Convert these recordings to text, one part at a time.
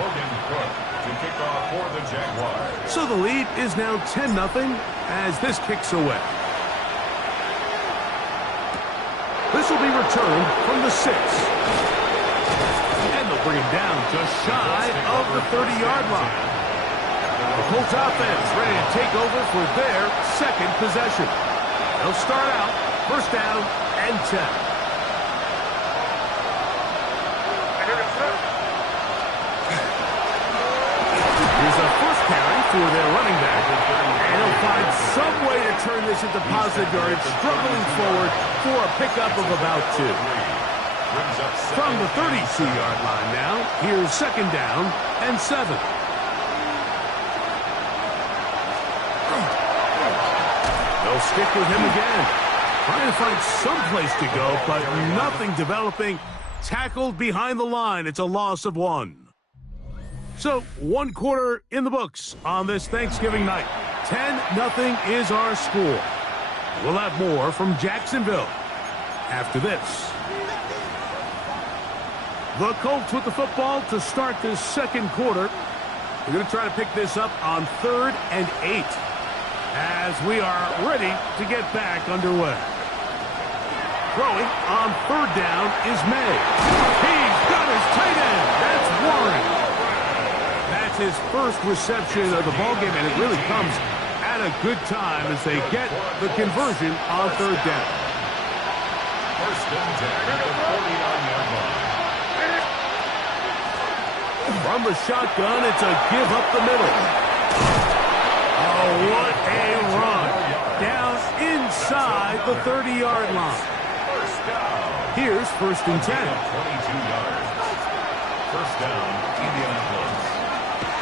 To kick off for the Jaguars. So the lead is now 10-0 as this kicks away. This will be returned from the 6. And they'll bring him down just shy of the 30-yard line. The Colts offense ready to take over for their second possession. They'll start out first down and 10. Here's a first carry for their running back. And he'll find some way to turn this into positive yards, struggling forward for a pickup of about 2. From the 32-yard line now, here's second down and 7. They'll stick with him again. Trying to find some place to go, but nothing developing. Tackled behind the line. It's a loss of 1. So, 1 quarter in the books on this Thanksgiving night. 10-0 is our score. We'll have more from Jacksonville after this. The Colts with the football to start this second quarter. We're going to try to pick this up on 3rd and 8 as we are ready to get back underway. Throwing on 3rd down is May. He's got his tight end. That's Warren. That's his first reception of the ballgame, and it really comes at a good time as they get the conversion on 3rd down. First and 10 at the 40-yard line. From the shotgun, it's a give up the middle. Oh, what a run. Down inside the 30-yard line. Here's first and 10. 22 yards. First down, Indianapolis.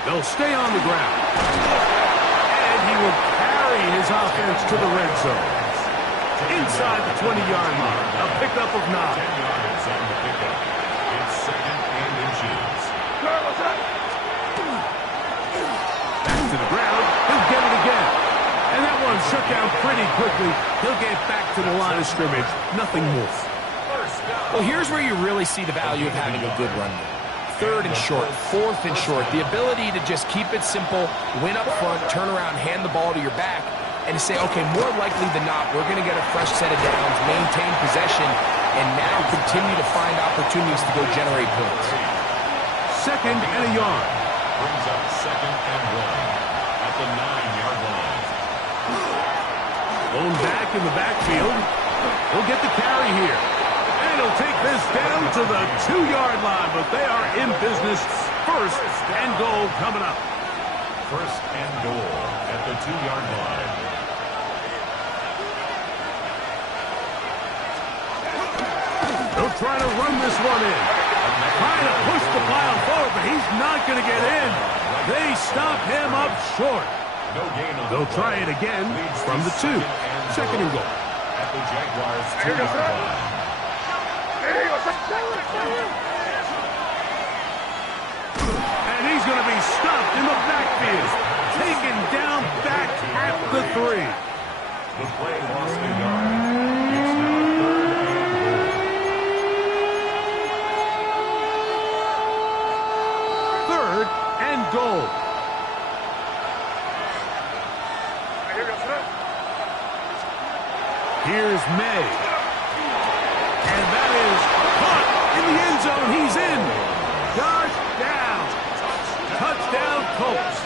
They'll stay on the ground. And he will carry his offense to the red zone. Inside the 20-yard line. A pickup of 9. 10 yards on the pickup. It's second and inches. Back to the ground. He'll get it again. And that one shut down pretty quickly. He'll get back to the line of scrimmage. Nothing more. Well, here's where you really see the value of having a good run game. 3rd and short, 4th and short. The ability to just keep it simple, win up front, turn around, hand the ball to your back, and to say, okay, more likely than not, we're going to get a fresh set of downs, maintain possession, and now continue to find opportunities to go generate points. Second and a yard. Brings up second and 1 at the 9-yard line. Going back in the backfield. He'll get the carry here. And he'll take this down to the 2-yard line, but they are in business. First and goal coming up. First and goal at the 2-yard line. They'll try to run this one in. Trying to push the pile forward, but he's not going to get in. They stop him up short. No gain on They'll try it again from the 2. Second and goal. At the Jaguars 2-yard line. And he's going to be stopped in the backfield. Taken down back at the 3. The play lost a yard. It's now 3rd and goal. Here's May. And that is caught in the end zone. He's in. Touchdown. Touchdown, Colts.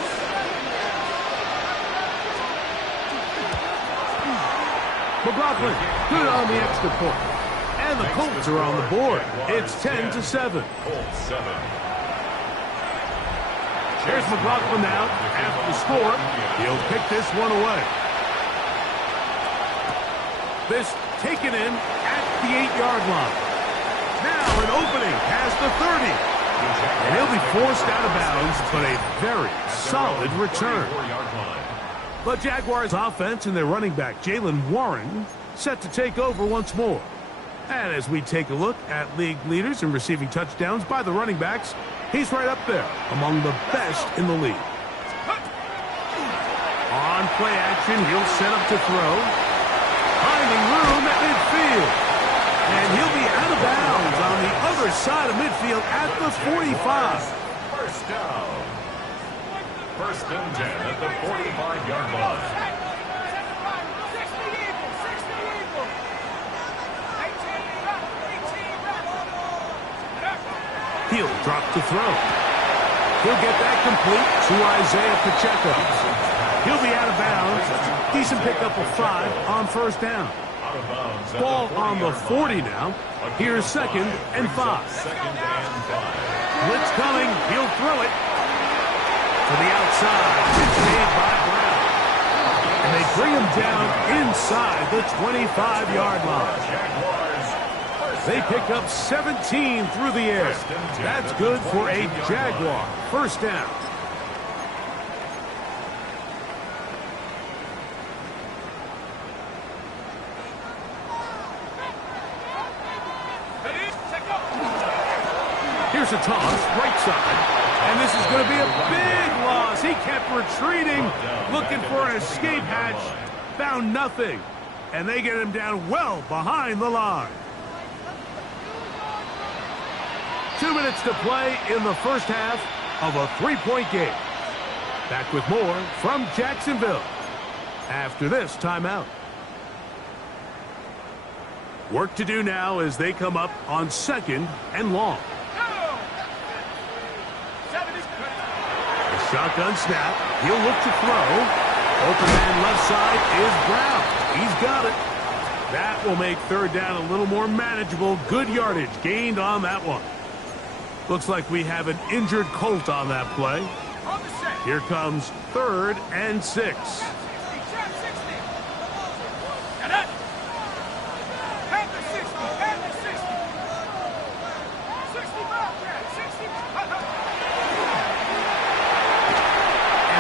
McLaughlin, good on the extra point. And the Colts are on the board. It's 10-7. Colts 7. Here's McLaughlin now. After the score, he'll pick this one away. This taken in at the 8-yard line. Now an opening past the 30. And he'll be forced out of bounds, but a very solid return. The Jaguars offense and their running back, Jaylen Warren, set to take over once more. And as we take a look at league leaders in receiving touchdowns by the running backs, he's right up there among the best in the league. On play action, he'll set up to throw. Finding room at midfield. And he'll be out of bounds on the other side of midfield at the 45. first down. First and 10 at the 45-yard line. He'll drop to throw. He'll get that complete to Isaiah Pacheco. He'll be out of bounds. Decent pickup of 5 on first down. Ball on the 40 now. Here's second and 5. Blitz coming. He'll throw it to the outside. It's made by Brown. And they bring him down inside the 25-yard line. They pick up 17 through the air. That's good for a Jaguar first down. Here's a toss, right side. And this is going to be a big loss. He kept retreating, looking for an escape hatch. Found nothing. And they get him down well behind the line. 2 minutes to play in the first half of a 3-point game. Back with more from Jacksonville after this timeout. Work to do now as they come up on second and long. The shotgun snap. He'll look to throw. Open man left side is Brown. He's got it. That will make third down a little more manageable. Good yardage gained on that one. Looks like we have an injured Colt on that play. Here comes third and 6. And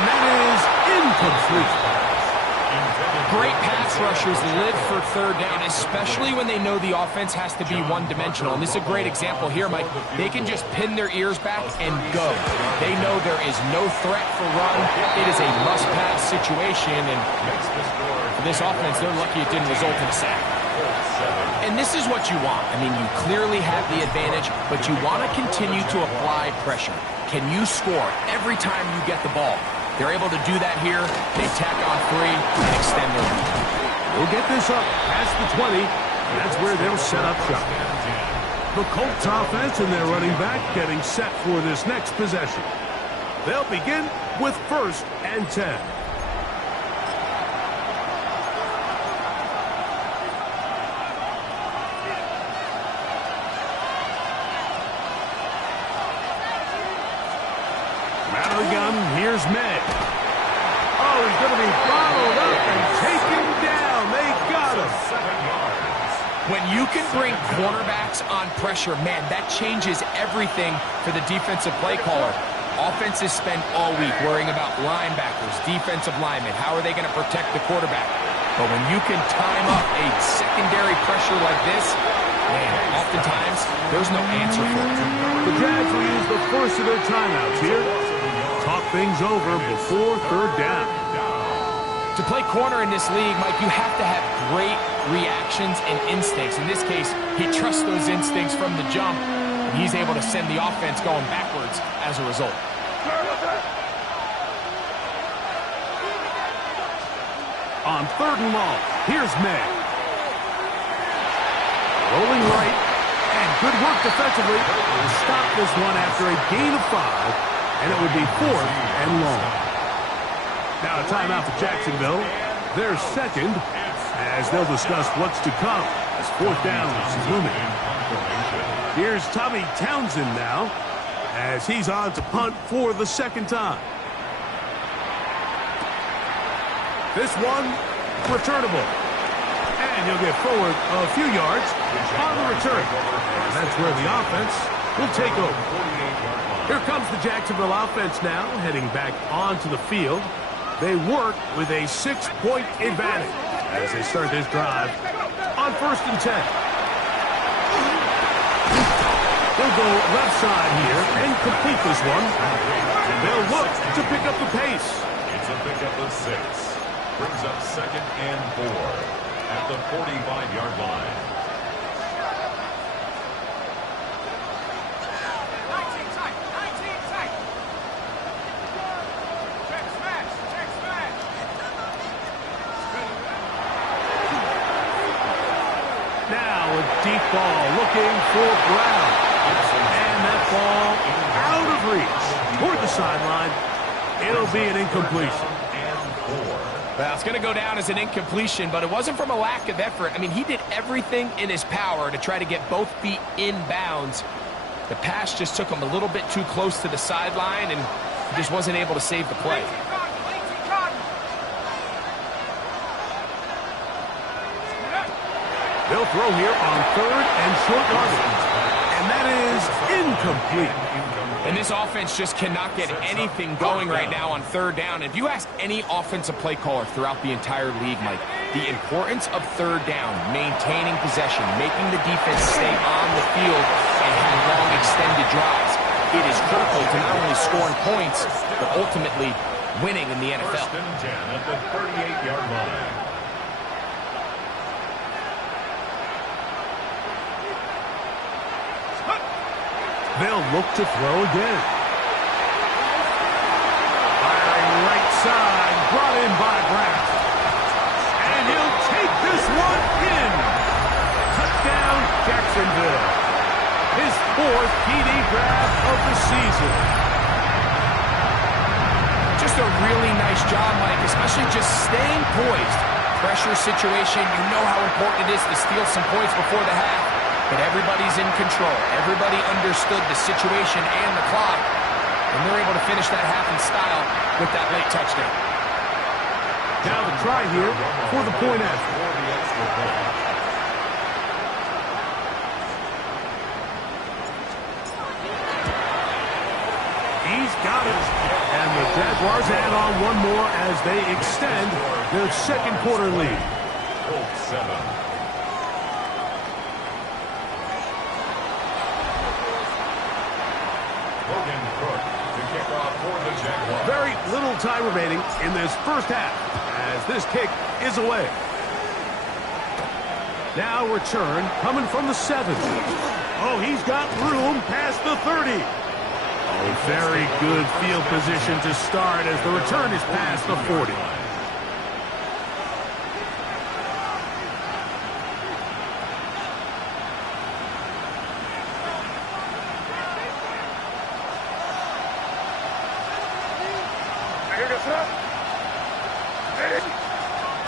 that is incomplete. Great pass rushers live for third down, especially when they know the offense has to be one-dimensional. And this is a great example here, Mike. They can just pin their ears back and go. They know there is no threat for run. It is a must-pass situation, and for this offense, they're lucky it didn't result in a sack. And this is what you want. I mean, you clearly have the advantage, but you want to continue to apply pressure. Can you score every time you get the ball? They're able to do that here. They tack on 3 and extend their lead. We'll get this up past the 20. And that's where they'll set up shop. The Colts offense and their running back getting set for this next possession. They'll begin with first and 10. Out of the gun, here's May. Oh, he's going to be followed up and taken down. They got him. When you can bring cornerbacks on pressure, man, that changes everything for the defensive play caller. Offenses spend all week worrying about linebackers, defensive linemen. How are they going to protect the quarterback? But when you can time up a secondary pressure like this, man, oftentimes there's no answer for it. The Jags will use the first of their timeouts here. Talk things over before third down. To play corner in this league, Mike, you have to have great reactions and instincts. In this case, he trusts those instincts from the jump, and he's able to send the offense going backwards as a result. On third and long, here's May. Rolling right, and good work defensively. We'll stop this one after a gain of 5. And it would be fourth and long. Now a timeout for Jacksonville. They're second as they'll discuss what's to come as fourth down is looming. Here's Tommy Townsend now as he's on to punt for the second time. This one returnable. And he'll get forward a few yards on the return. And that's where the offense will take over. Here comes the Jacksonville offense now, heading back onto the field. They work with a 6-point advantage as they start this drive on first and 10. They'll go left side here and complete this one. They'll look to pick up the pace. It's a pickup of 6. Brings up second and 4 at the 45-yard line. Deep ball looking for Brown. And that ball out of reach toward the sideline. It'll be an incompletion. Well, it's going to go down as an incompletion, but it wasn't from a lack of effort. I mean, he did everything in his power to try to get both feet in bounds. The pass just took him a little bit too close to the sideline, and he just wasn't able to save the play. They'll throw here on third and short yardage. And that is incomplete. And this offense just cannot get anything going right now on third down. If you ask any offensive play caller throughout the entire league, Mike, the importance of third down, maintaining possession, making the defense stay on the field and have long extended drives, it is critical to not only scoring points, but ultimately winning in the NFL. First and 10 at the 38-yard line. They'll look to throw again. Firing right side, brought in by Brown. And he'll take this one in. Touchdown, Jacksonville. His fourth TD grab of the season. Just a really nice job, Mike, especially just staying poised. Pressure situation, you know how important it is to steal some points before the half. But everybody's in control. Everybody understood the situation and the clock. And they're able to finish that half in style with that late touchdown. Now the try here for the point after. He's got it. And the Jaguars add on one more as they extend their second quarter lead. 7. Very little time remaining in this first half as this kick is away. Now return coming from the 7. Oh, he's got room past the 30. Oh, very good field position to start as the return is past the 40.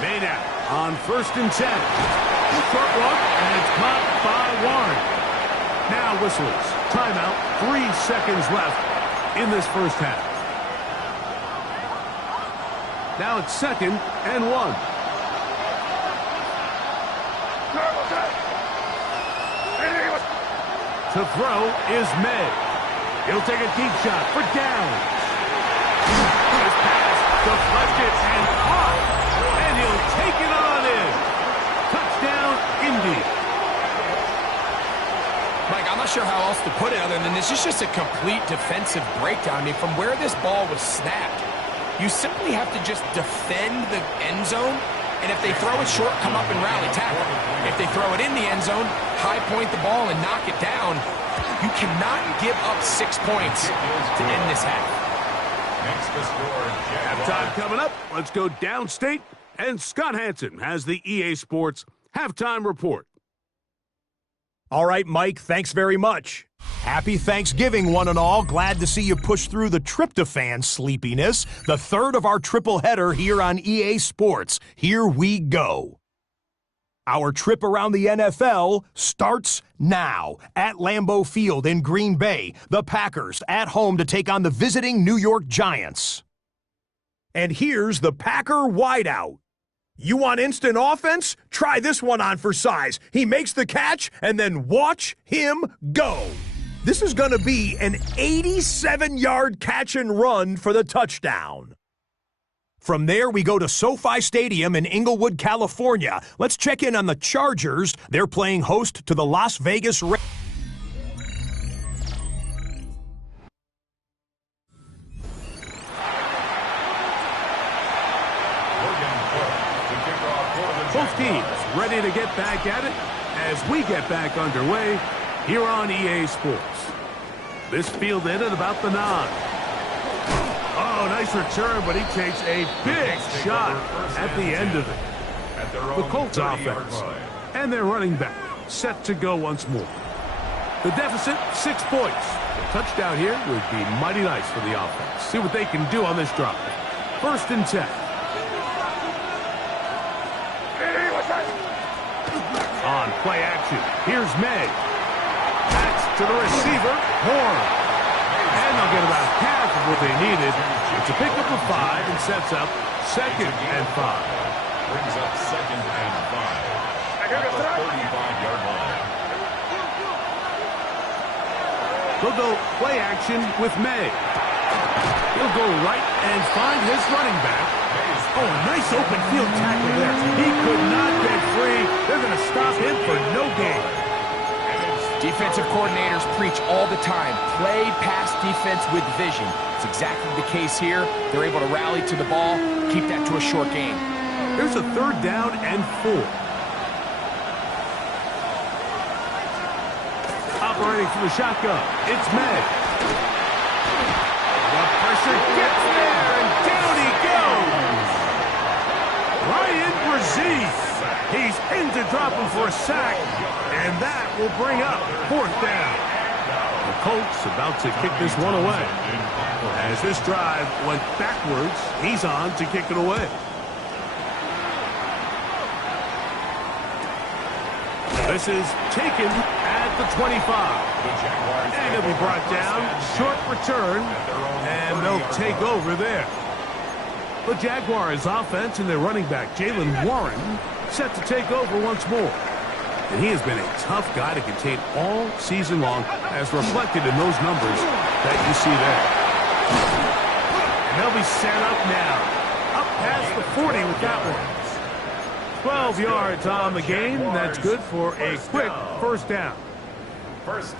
Made out on first and 10. Short one, and it's caught by Warren. Now whistles. Timeout. 3 seconds left in this first half. Now it's second and 1. To throw is May. He'll take a deep shot for down. His pass deflected and caught. And he'll take it on in. Touchdown, Indy. Mike, I'm not sure how else to put it other than this is just a complete defensive breakdown. I mean, from where this ball was snapped, you simply have to just defend the end zone. And if they throw it short, come up and rally tackle. If they throw it in the end zone, high point the ball and knock it down. You cannot give up 6 points to end this half. Next to score, Halftime coming up. Let's go downstate. And Scott Hansen has the EA Sports Halftime Report. All right, Mike, thanks very much. Happy Thanksgiving, one and all. Glad to see you push through the tryptophan sleepiness. The third of our triple header here on EA Sports. Here we go. Our trip around the NFL starts now at Lambeau Field in Green Bay. The Packers at home to take on the visiting New York Giants. And here's the Packer wideout. You want instant offense? Try this one on for size. He makes the catch, and then watch him go. This is going to be an 87-yard catch and run for the touchdown. From there, we go to SoFi Stadium in Inglewood, California. Let's check in on the Chargers. They're playing host to the Las Vegas Raiders. Both teams ready to get back at it as we get back underway here on EA Sports. This field ended about the 9. Oh, nice return, but he takes a big shot at the end of it. The Colts offense and their running back. set to go once more. The deficit, 6 points. A touchdown here would be mighty nice for the offense. See what they can do on this drive. 1st and 10. On play action, here's May. That's to the receiver, Horn. And they'll get about half of what they needed. It's a pickup of 5 and sets up 2nd and 5. Brings up 2nd and 5 at the 35-yard line. They'll go play action with May. He'll go right and find his running back. Oh, a nice open field tackle there. He could not get free. They're going to stop him for no gain. Defensive coordinators preach all the time, play pass defense with vision. It's exactly the case here. They're able to rally to the ball, keep that to a short game. Here's a 3rd down and 4. Operating from the shotgun, it's May. The pressure gets there, and down he goes. Ryan Brzee. He's in to drop him for a sack, and that will bring up 4th down. The Colts about to kick this one away. As this drive went backwards, he's on to kick it away. This is taken at the 25. And he'll be brought down, short return, and they'll take over there. The Jaguars offense and their running back, Jaylen Warren, set to take over once more. And he has been a tough guy to contain all season long, as reflected in those numbers that you see there. And they'll be set up now, up past the 40 with that one. 12 yards on the game. That's good for a quick 1st down.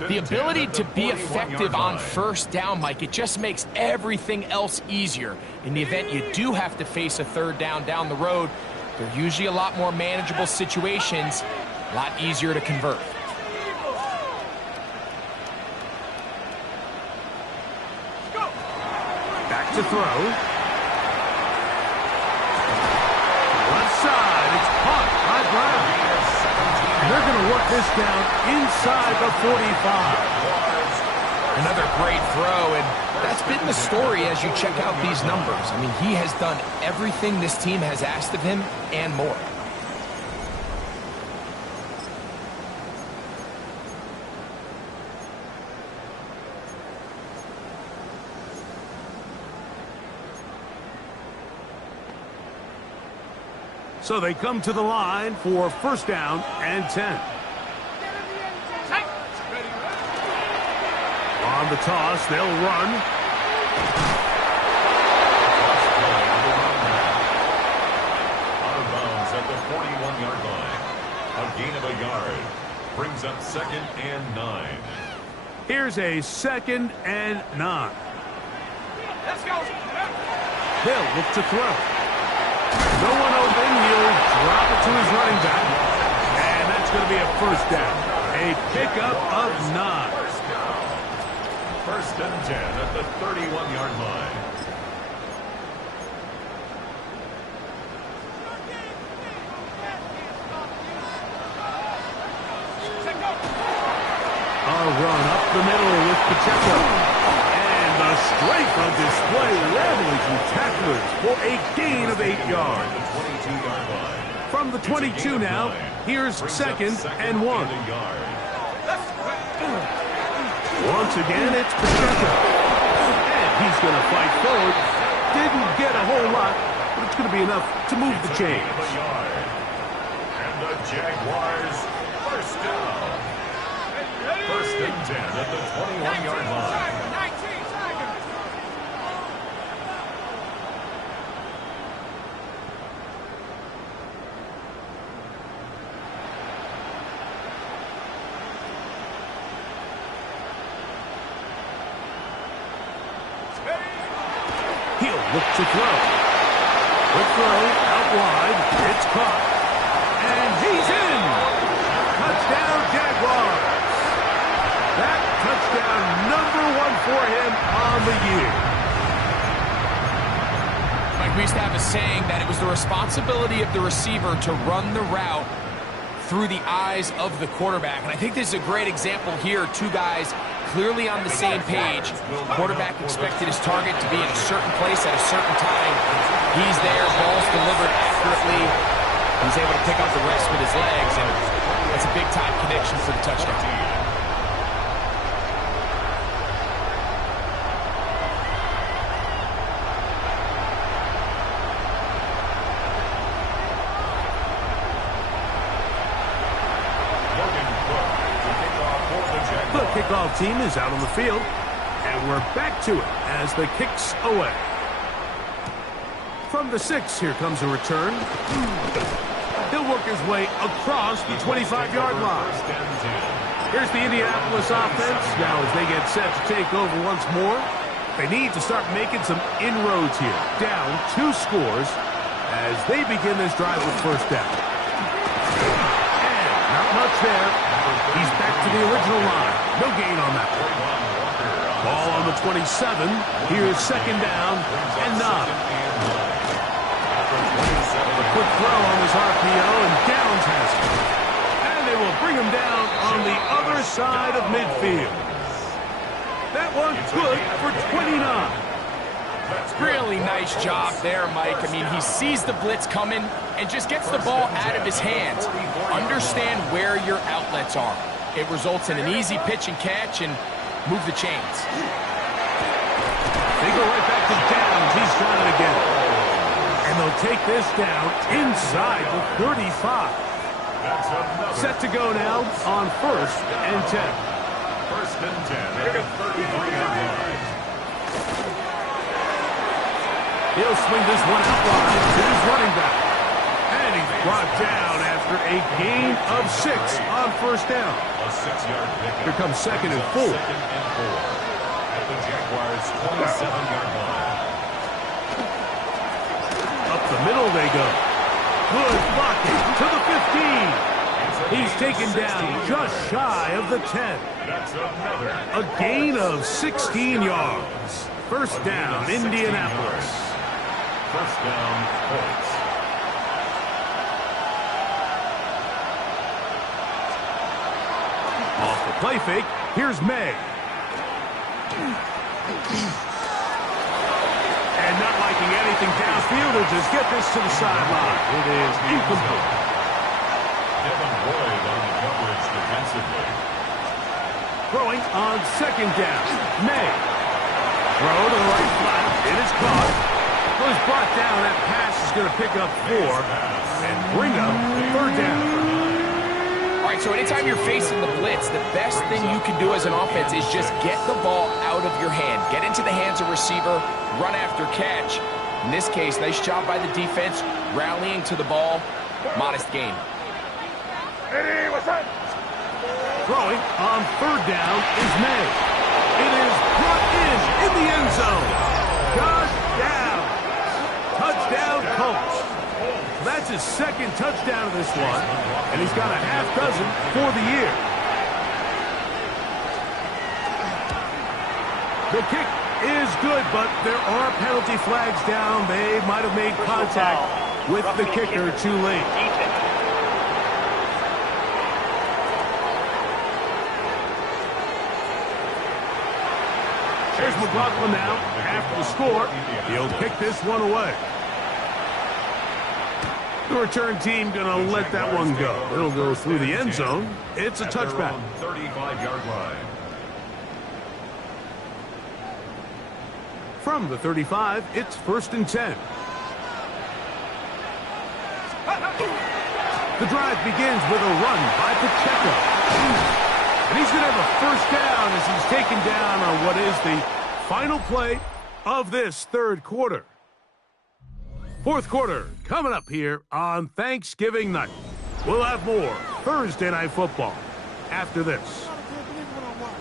The ability to be effective on 1st down, Mike, it just makes everything else easier. In the event you do have to face a 3rd down the road, they're usually a lot more manageable situations, a lot easier to convert. Back to throw. Left side, it's caught by Brown. And they're going to work this down inside the 45. Another great throw, and that's been the story as you check out these numbers. I mean, he has done everything this team has asked of him and more. So they come to the line for 1st down and 10. On the toss, they'll run. Out of bounds at the 41-yard line. A gain of a yard. Brings up 2nd and 9. Here's a 2nd and 9. Let's go. He'll look to throw. No one open. He'll drop it to his running back. And that's going to be a 1st down. A pickup of 9. 1st and 10 at the 31-yard line. A run up the middle with Pacheco. And the strength on display, rambling through tacklers for a gain of 8 yards. From the 22 now, here's 2nd and 1. Once again, it's Pacheco. And he's going to fight forward. Didn't get a whole lot, but it's going to be enough to move the chains. And the Jaguars 1st down. 1st and 10 at the 21-yard line. He'll look to throw. Quick throw, out wide. It's caught. And he's in. Touchdown, Jaguars. That touchdown #1 for him on the year. Mike, we used to have a saying that it was the responsibility of the receiver to run the route through the eyes of the quarterback. And I think this is a great example here. Two guys clearly on the same page. Quarterback expected his target to be in a certain place at a certain time. He's there, ball's delivered accurately. He's able to pick up the rest with his legs, and that's a big-time connection for the touchdown. The kickoff team is out on the field, and we're back to it as the kick's away. From the 6, here comes a return. He'll work his way across the 25-yard line. Here's the Indianapolis offense now as they get set to take over once more. They need to start making some inroads here. Down 2 scores as they begin this drive with first down. And not much there. He's back to the original line. No gain on that one. Ball on the 27. Here's second down and 9. A quick throw on this RPO, and Downs has it. And they will bring him down on the other side of midfield. That one good for 29. Really nice job there, Mike. I mean, he sees the blitz coming and just gets the ball out of his hands. Understand where your outlets are. It results in an easy pitch and catch and move the chains. They go right back to Downs. He's got it again. And they'll take this down inside the 35. Set to go now on 1st and 10. 1st and 10 at the 33-yard line. He'll swing this one out wide to his running back. And he's brought down after a gain of 6 on 1st down. A 6-yard pickup. Here comes 2nd and 4. 2nd and 4 at the Jaguars' 27-yard line. Up the middle they go. Good blocking to the 15. He's taken down just shy of the 10. That's another. A gain of 16 yards. First down, Indianapolis. First down, Colts. Off the play fake, here's May. And not liking anything downfield, or just get this to the sideline. It is incomplete. Devin Boyd on the coverage defensively. Throwing on 2nd down, May. Throw to the right flat. It is caught. Well, he's brought down. That pass is going to pick up 4 and bring up 3rd down. All right, so anytime you're facing the blitz, the best thing you can do as an offense is just get the ball out of your hand. Get into the hands of receiver, run after catch. In this case, nice job by the defense, rallying to the ball. Modest gain. Throwing on 3rd down is May. It is brought in the end zone. Touchdown. Touchdown, Colts. That's his 2nd touchdown of this one, and he's got a half dozen for the year. The kick is good, but there are penalty flags down. They might have made contact with the kicker too late. There's McLaughlin now. After the score, he'll kick this one away. The return team going to let that one go. It'll go through the end zone. It's a touchback. 35-yard line. From the 35, it's 1st and 10. The drive begins with a run by Pacheco. And he's going to have a first down as he's taken down on what is the final play of this 3rd quarter. 4th quarter coming up here on Thanksgiving night. We'll have more Thursday Night Football after this.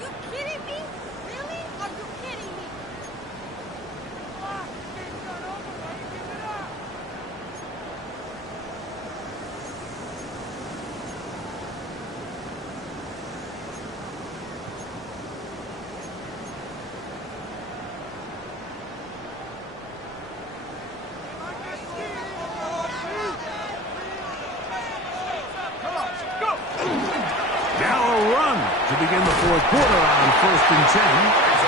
You kidding me? Really? Are you kidding me? to begin the fourth quarter on 1st and 10.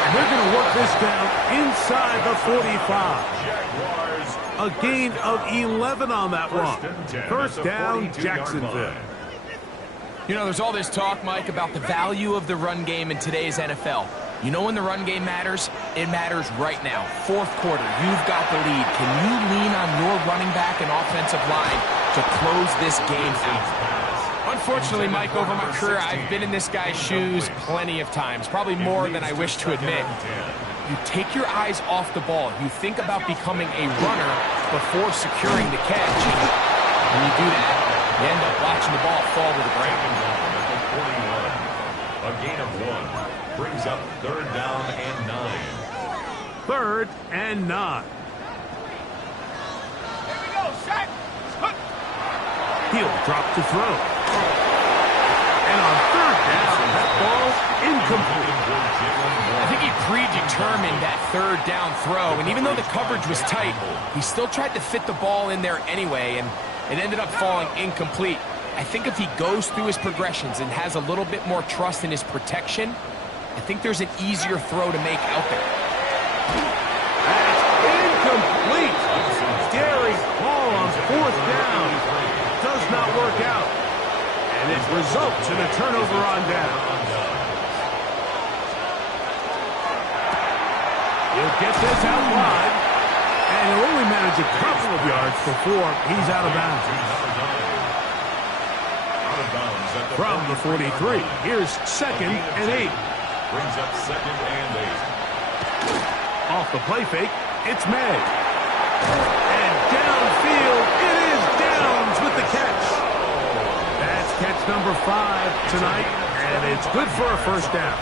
And they're going to work this down inside the 45. A gain of 11 on that one. First down, Jacksonville. You know, there's all this talk, Mike, about the value of the run game in today's NFL. You know when the run game matters? It matters right now. Fourth quarter, you've got the lead. Can you lean on your running back and offensive line to close this game out? Unfortunately, Mike, over my career, I've been in this guy's shoes plenty of times, probably more than I wish to admit. You take your eyes off the ball. You think about becoming a runner before securing the catch. And when you do that, you end up watching the ball fall to the ground. A gain of 1 brings up 3rd down and 9. 3rd and 9. Here we go, Shaq. He'll drop to throw. And on 3rd down, that ball's incomplete. I think he predetermined that 3rd down throw, and even though the coverage was tight, he still tried to fit the ball in there anyway, and it ended up falling incomplete. I think if he goes through his progressions and has a little bit more trust in his protection, I think there's an easier throw to make out there. That's incomplete. Daring ball on 4th down. Does not work out. And it results in a turnover on down. He'll get this out wide. And he'll only manage a couple of yards before he's out of bounds. From the 43, here's 2nd and 8. Brings up 2nd and 8. Off the play fake, it's May. And downfield, it is Downs with the catch. That's catch number 5 tonight, and it's good for a first down.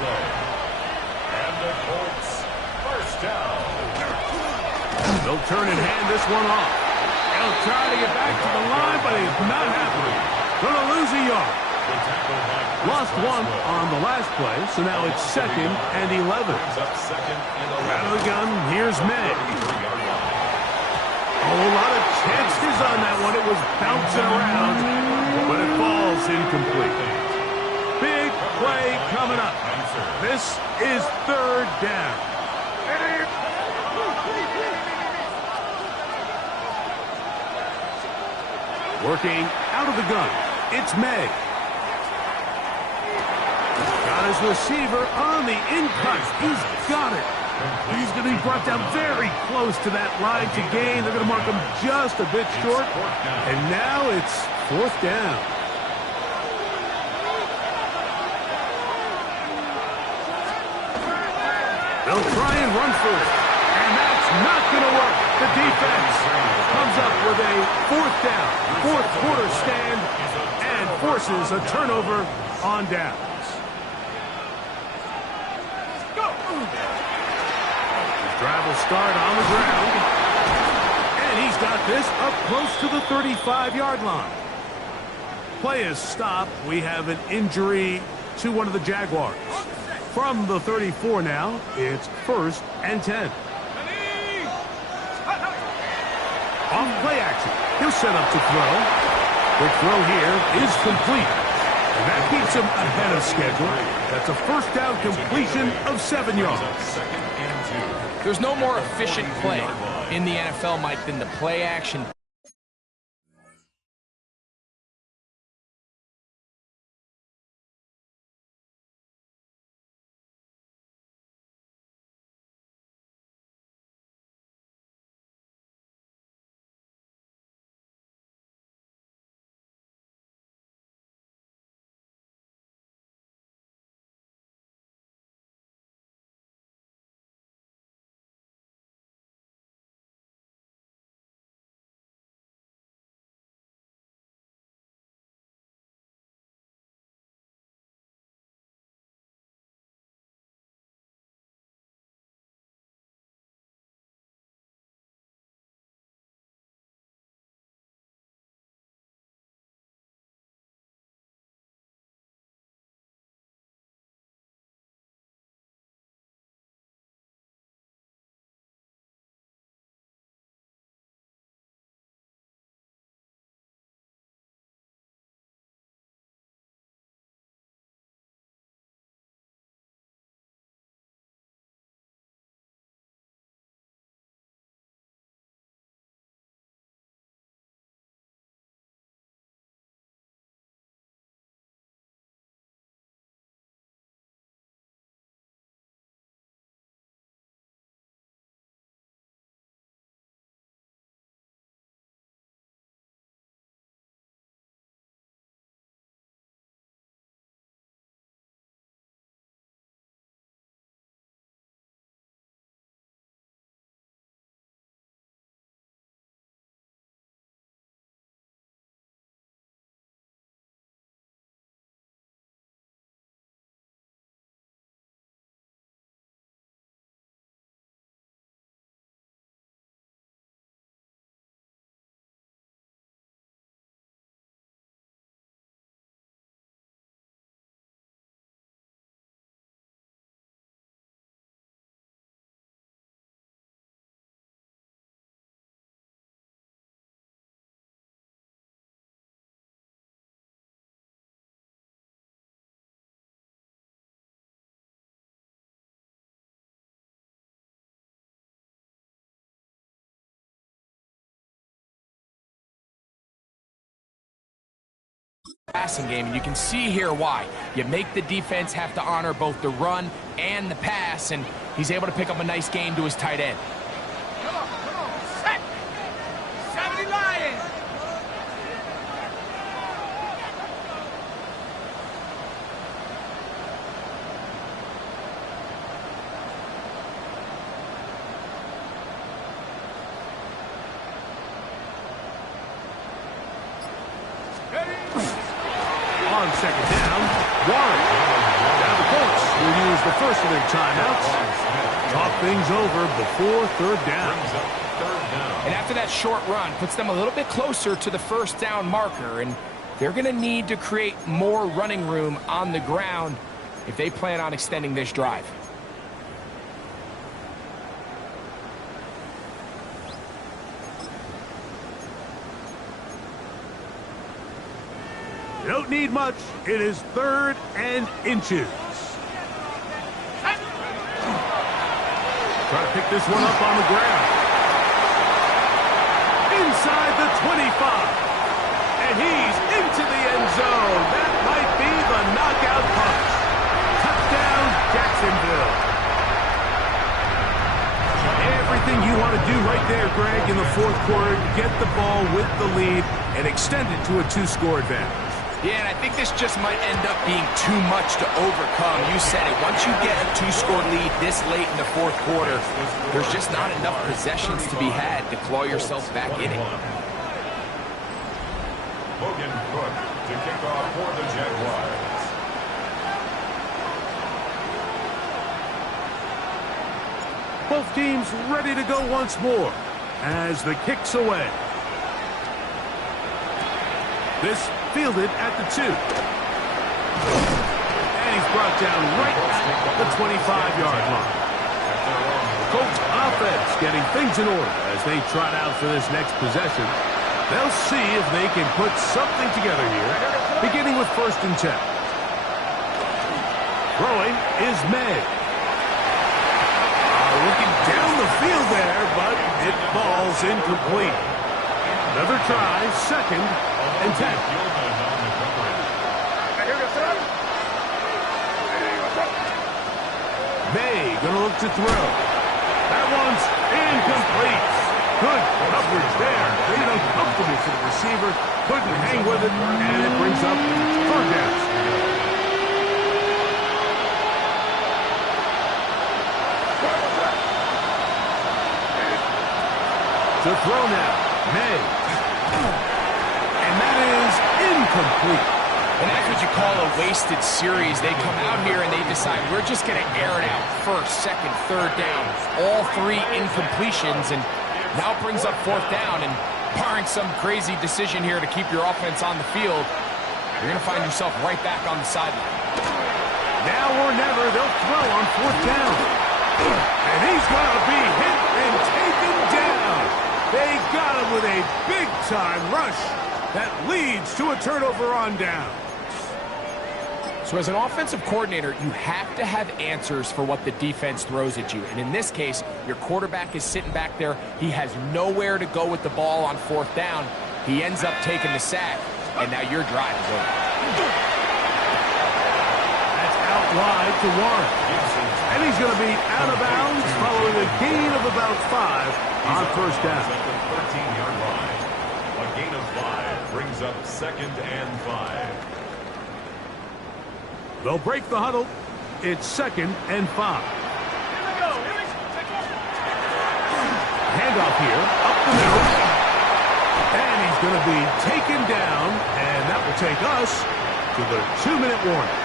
And the Colts, first down. They'll turn and hand this one off. They'll try to get back to the line, but it's not happening. Going to lose a yard. Lost 1 on the last play, so now it's 2nd and 11. Out of the gun, here's May. A whole lot of chances on that one. It was bouncing around, but it falls incomplete. Big play coming up. This is 3rd down. Working out of the gun, it's May. Got his receiver on the in-cut. He's got it. He's going to be brought down very close to that line to gain. They're going to mark him just a bit short. And now it's 4th down. They'll try and run for it. And that's not going to work. The defense comes up with a 4th down, 4th quarter stand, and forces a turnover on downs. Drive will start on the ground. And he's got this up close to the 35-yard line. Play is stopped. We have an injury to one of the Jaguars. From the 34 now, it's 1st and 10. Off play action. He'll set up to throw. The throw here is complete. And that keeps him ahead of schedule. That's a first down completion of 7 yards. There's no more efficient play in the NFL, Mike, than the play action passing game, and you can see here why. You make the defense have to honor both the run and the pass, and he's able to pick up a nice gain to his tight end. Come on, set! 70 Lions! On second down, Warren. Now the Colts will use the first of their timeouts. Talk things over before third down. And after that short run, puts them a little bit closer to the first down marker, and they're going to need to create more running room on the ground if they plan on extending this drive. You don't need much. It is 3rd and inches. Try to pick this one up on the ground. Inside the 25. And he's into the end zone. That might be the knockout punch. Touchdown, Jacksonville. Everything you want to do right there, Greg, in the fourth quarter. Get the ball with the lead and extend it to a 2-score advantage. Yeah, and I think this just might end up being too much to overcome. You said it. Once you get a 2-score lead this late in the fourth quarter, there's just not enough possessions to be had to claw yourself back in it. Logan Cook to kick off for the Jaguars. Both teams ready to go once more as the kick's away. This fielded at the 2. And he's brought down right at the 25-yard line. Colts offense getting things in order as they trot out for this next possession. They'll see if they can put something together here, beginning with 1st and 10. Throwing is May. Looking down the field there, but it falls incomplete. Another try, 2nd and 10. May gonna look to throw. That one's incomplete. Good coverage there. Made it uncomfortable for the receiver. Couldn't hang with it, and it brings up 3rd down. To throw now, May. And that is incomplete. And that's what you call a wasted series. They come out here and they decide, we're just going to air it out. 1st, 2nd, 3rd down. All 3 incompletions, and now it brings up 4th down. And barring some crazy decision here to keep your offense on the field, you're going to find yourself right back on the sideline. Now or never, they'll throw on 4th down. And he's going to be hit and taken down. They got him with a big-time rush that leads to a turnover on down. So as an offensive coordinator, you have to have answers for what the defense throws at you. And in this case, your quarterback is sitting back there. He has nowhere to go with the ball on 4th down. He ends up taking the sack, and now your drive is over. That's out wide to Warren. And he's going to be out of bounds following a gain of about 5 on 1st down. At the 13-yard line. A gain of 5 brings up 2nd and 5. They'll break the huddle. It's 2nd and 5. Handoff here, up the middle. And he's going to be taken down, and that will take us to the 2-minute warning.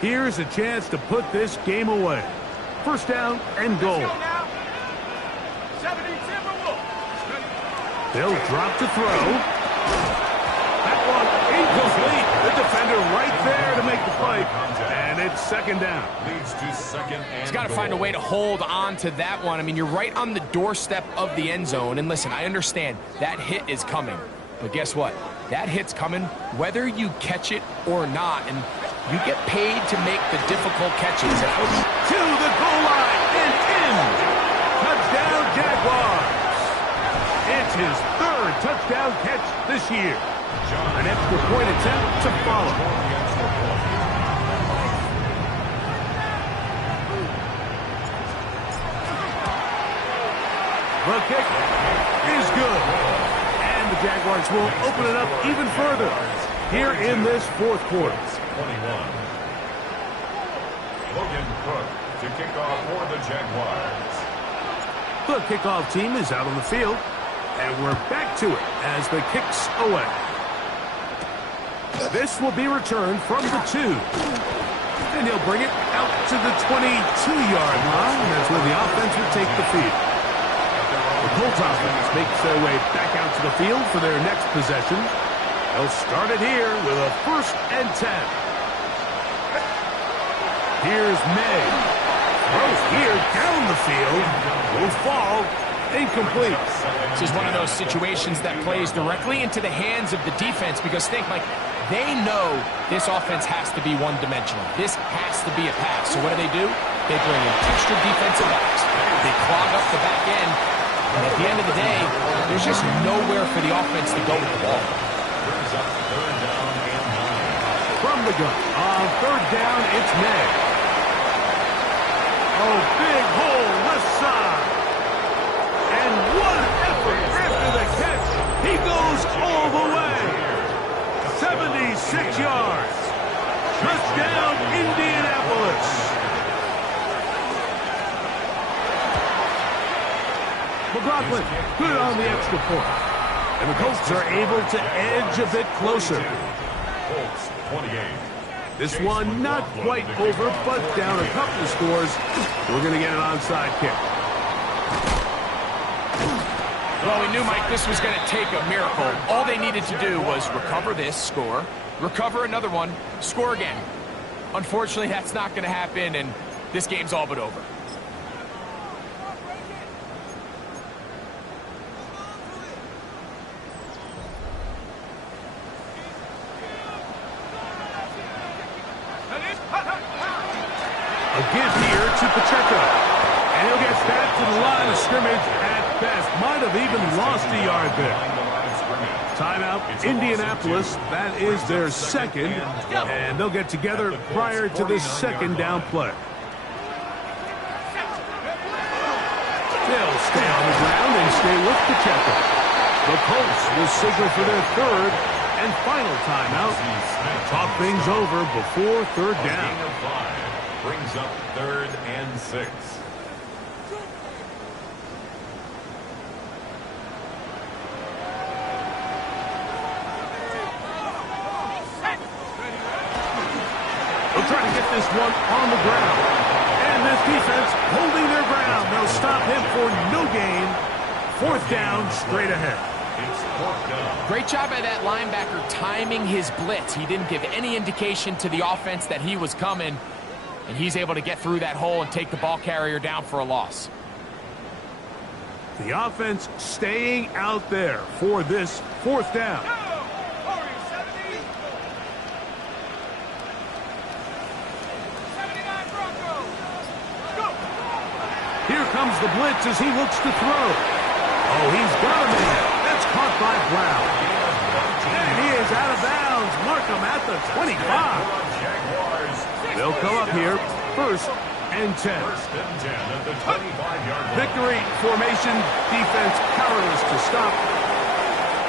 Here's a chance to put this game away. 1st down and goal. They'll drop to throw. That one incomplete. The defender right there to make the play. And it's 2nd down. Leads to 2nd and He's got to find a way to hold on to that one. I mean, you're right on the doorstep of the end zone. And listen, I understand that hit is coming. But guess what? That hit's coming whether you catch it or not. And you get paid to make the difficult catches. To the goal line and in. Touchdown, Jaguars. It's his third touchdown catch this year. An extra point attempt to follow. The kick is good. And the Jaguars will open it up even further here in this fourth quarter. 21. Logan Cook to kick off for the Jaguars. The kickoff team is out on the field, and we're back to it as the kick's away. This will be returned from the 2. And he'll bring it out to the 22-yard line. That's where the offense will take the field. The Colts offense makes their way back out to the field for their next possession. They'll start it here with a 1st and 10. Here's May. Throws here down the field. Will fall. Incomplete. This is one of those situations that plays directly into the hands of the defense because think, like, they know this offense has to be one-dimensional. This has to be a pass. So what do? They bring in extra defensive backs. They clog up the back end. And at the end of the day, there's just nowhere for the offense to go with the ball. Brings up 3rd down and 9. From the gun. On 3rd down, it's May. Oh, big hole left side. And what an effort after the catch. He goes all the way. 76 yards. Touchdown, Indianapolis. McLaughlin, good on the extra point. And the Colts are able to edge a bit closer. Colts 28. This one not quite over, but down a couple of scores. We're going to get an onside kick. Well, we knew, Mike, this was going to take a miracle. All they needed to do was recover this, score, recover another one, score again. Unfortunately, that's not going to happen, and this game's all but over. A give here to Pacheco. And he'll get back to the line of scrimmage at best. Might have even lost a yard there. Timeout, Indianapolis. That is their 2nd. And they'll get together prior to this 2nd down play. They'll stay on the ground and stay with Pacheco. The Colts will signal for their 3rd and final timeout. Talk things over before 3rd down. Brings up 3rd and 6. They'll try to get this one on the ground. And this defense holding their ground. They'll stop him for no gain. 4th down, straight ahead. It's 4th down. Great job by that linebacker timing his blitz. He didn't give any indication to the offense that he was coming. And he's able to get through that hole and take the ball carrier down for a loss. The offense staying out there for this 4th down. Here comes the blitz as he looks to throw. Oh, he's got a man. That's caught by Brown. And he is out of bounds. Mark him at the 25. They'll come up here, 1st and 10. 1st and 10 at the 25-yard line. Victory formation, defense powerless to stop.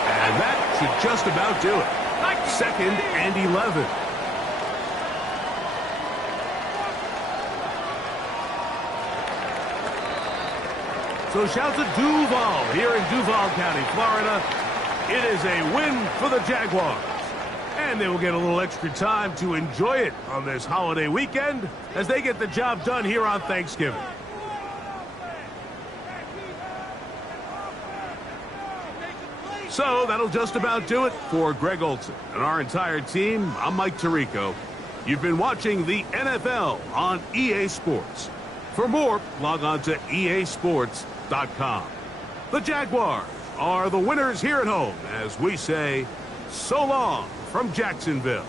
And that should just about do it. 2nd and 11. So shouts at Duval here in Duval County, Florida. It is a win for the Jaguars. And they will get a little extra time to enjoy it on this holiday weekend as they get the job done here on Thanksgiving. So that'll just about do it for Greg Olson and our entire team. I'm Mike Tirico. You've been watching the NFL on EA Sports. For more, log on to easports.com. The Jaguars are the winners here at home as we say so long from Jacksonville.